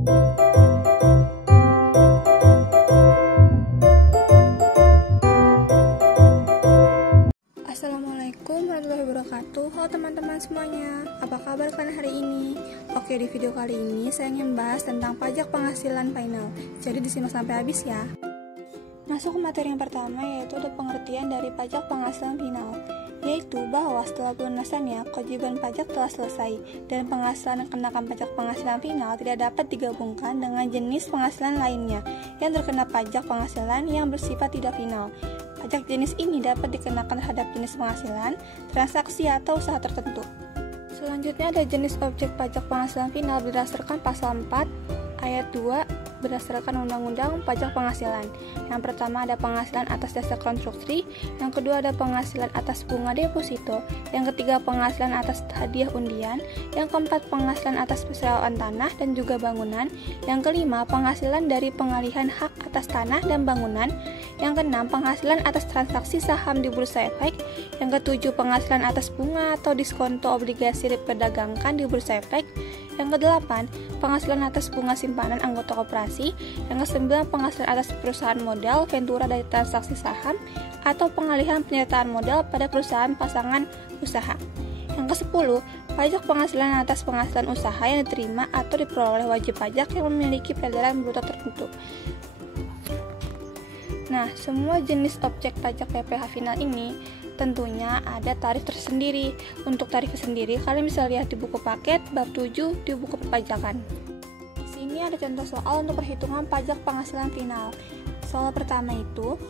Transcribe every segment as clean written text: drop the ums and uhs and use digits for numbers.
Assalamualaikum warahmatullahi wabarakatuh. Halo teman-teman semuanya, apa kabar kalian hari ini? Oke, di video kali ini saya ingin membahas tentang pajak penghasilan final. Jadi disimak sampai habis ya. Masuk ke materi yang pertama, yaitu ada pengertian dari pajak penghasilan final, yaitu bahwa setelah pelunasannya kewajiban pajak telah selesai dan penghasilan yang kenakan pajak penghasilan final tidak dapat digabungkan dengan jenis penghasilan lainnya yang terkena pajak penghasilan yang bersifat tidak final. Pajak jenis ini dapat dikenakan terhadap jenis penghasilan, transaksi, atau usaha tertentu. Selanjutnya ada jenis objek pajak penghasilan final berdasarkan pasal 4 ayat 2 berdasarkan Undang-Undang Pajak Penghasilan. Yang pertama ada penghasilan atas dasar konstruksi, yang kedua ada penghasilan atas bunga deposito, yang ketiga penghasilan atas hadiah undian, yang keempat penghasilan atas persewaan tanah dan juga bangunan, yang kelima penghasilan dari pengalihan hak atas tanah dan bangunan, yang keenam penghasilan atas transaksi saham di bursa efek, yang ketujuh penghasilan atas bunga atau diskonto obligasi diperdagangkan di bursa efek, yang kedelapan penghasilan atas bunga simpanan anggota koperasi, yang kesembilan penghasilan atas perusahaan modal ventura dari transaksi saham atau pengalihan penyertaan modal pada perusahaan pasangan usaha. Yang ke-10 pajak penghasilan atas penghasilan usaha yang diterima atau diperoleh wajib pajak yang memiliki peredaran bruto tertentu. Nah, semua jenis objek pajak PPh final ini tentunya ada tarif tersendiri. Untuk tarif sendiri, kalian bisa lihat di buku paket bab 7 di buku perpajakan. Di sini ada contoh soal untuk perhitungan pajak penghasilan final. Soal pertama itu,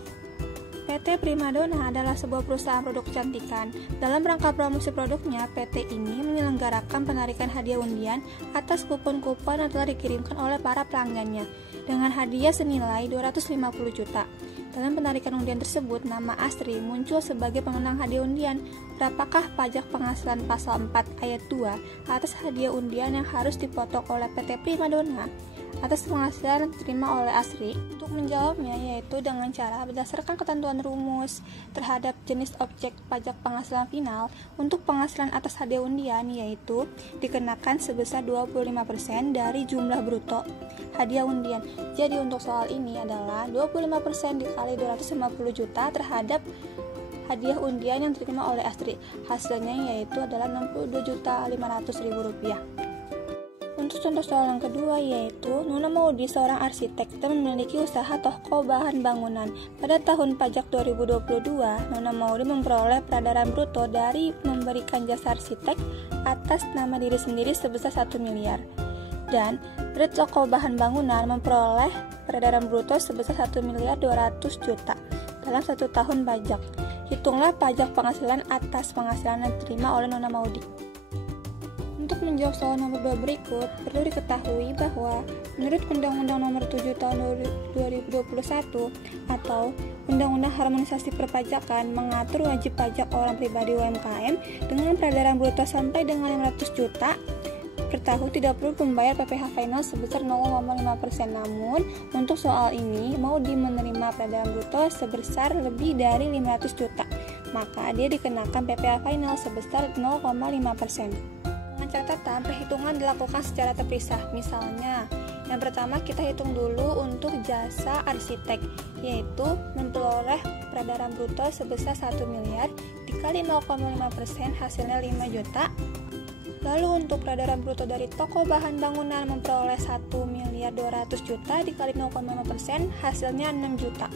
PT Primadona adalah sebuah perusahaan produk kecantikan. Dalam rangka promosi produknya, PT ini menyelenggarakan penarikan hadiah undian atas kupon-kupon yang telah dikirimkan oleh para pelanggannya dengan hadiah senilai 250 juta. Dalam penarikan undian tersebut, nama Asri muncul sebagai pemenang hadiah undian. Berapakah pajak penghasilan pasal 4 ayat 2 atas hadiah undian yang harus dipotong oleh PT Primadona atas penghasilan yang diterima oleh Asri? Untuk menjawabnya yaitu dengan cara berdasarkan ketentuan rumus terhadap jenis objek pajak penghasilan final. Untuk penghasilan atas hadiah undian yaitu dikenakan sebesar 25% dari jumlah bruto hadiah undian. Jadi untuk soal ini adalah 25% dikali 250 juta terhadap hadiah undian yang diterima oleh Asri. Hasilnya yaitu adalah 62.500.000 rupiah. Untuk contoh soal yang kedua yaitu Nona Maudi seorang arsitek dan memiliki usaha toko bahan bangunan. Pada tahun pajak 2022, Nona Maudi memperoleh peredaran bruto dari memberikan jasa arsitek atas nama diri sendiri sebesar 1 miliar. Dan pada toko bahan bangunan memperoleh peredaran bruto sebesar 1.200.000.000 dalam 1 tahun pajak. Hitunglah pajak penghasilan atas penghasilan yang diterima oleh Nona Maudi. Untuk menjawab soal nomor 2 berikut, perlu diketahui bahwa menurut Undang-Undang Nomor 7 Tahun 2021 atau Undang-Undang Harmonisasi Perpajakan mengatur wajib pajak orang pribadi UMKM dengan peredaran bruto sampai dengan 500 juta per tahun tidak perlu membayar PPh final sebesar 0,5%. Namun, untuk soal ini Maudi menerima peredaran bruto sebesar lebih dari 500 juta, maka dia dikenakan PPh final sebesar 0,5%. Dengan catatan, perhitungan dilakukan secara terpisah. Misalnya, yang pertama kita hitung dulu untuk jasa arsitek, yaitu memperoleh peredaran bruto sebesar 1 miliar dikali 0,5% hasilnya 5 juta. Lalu untuk peredaran bruto dari toko bahan bangunan memperoleh 1.200.000.000 dikali 0,5% hasilnya 6 juta.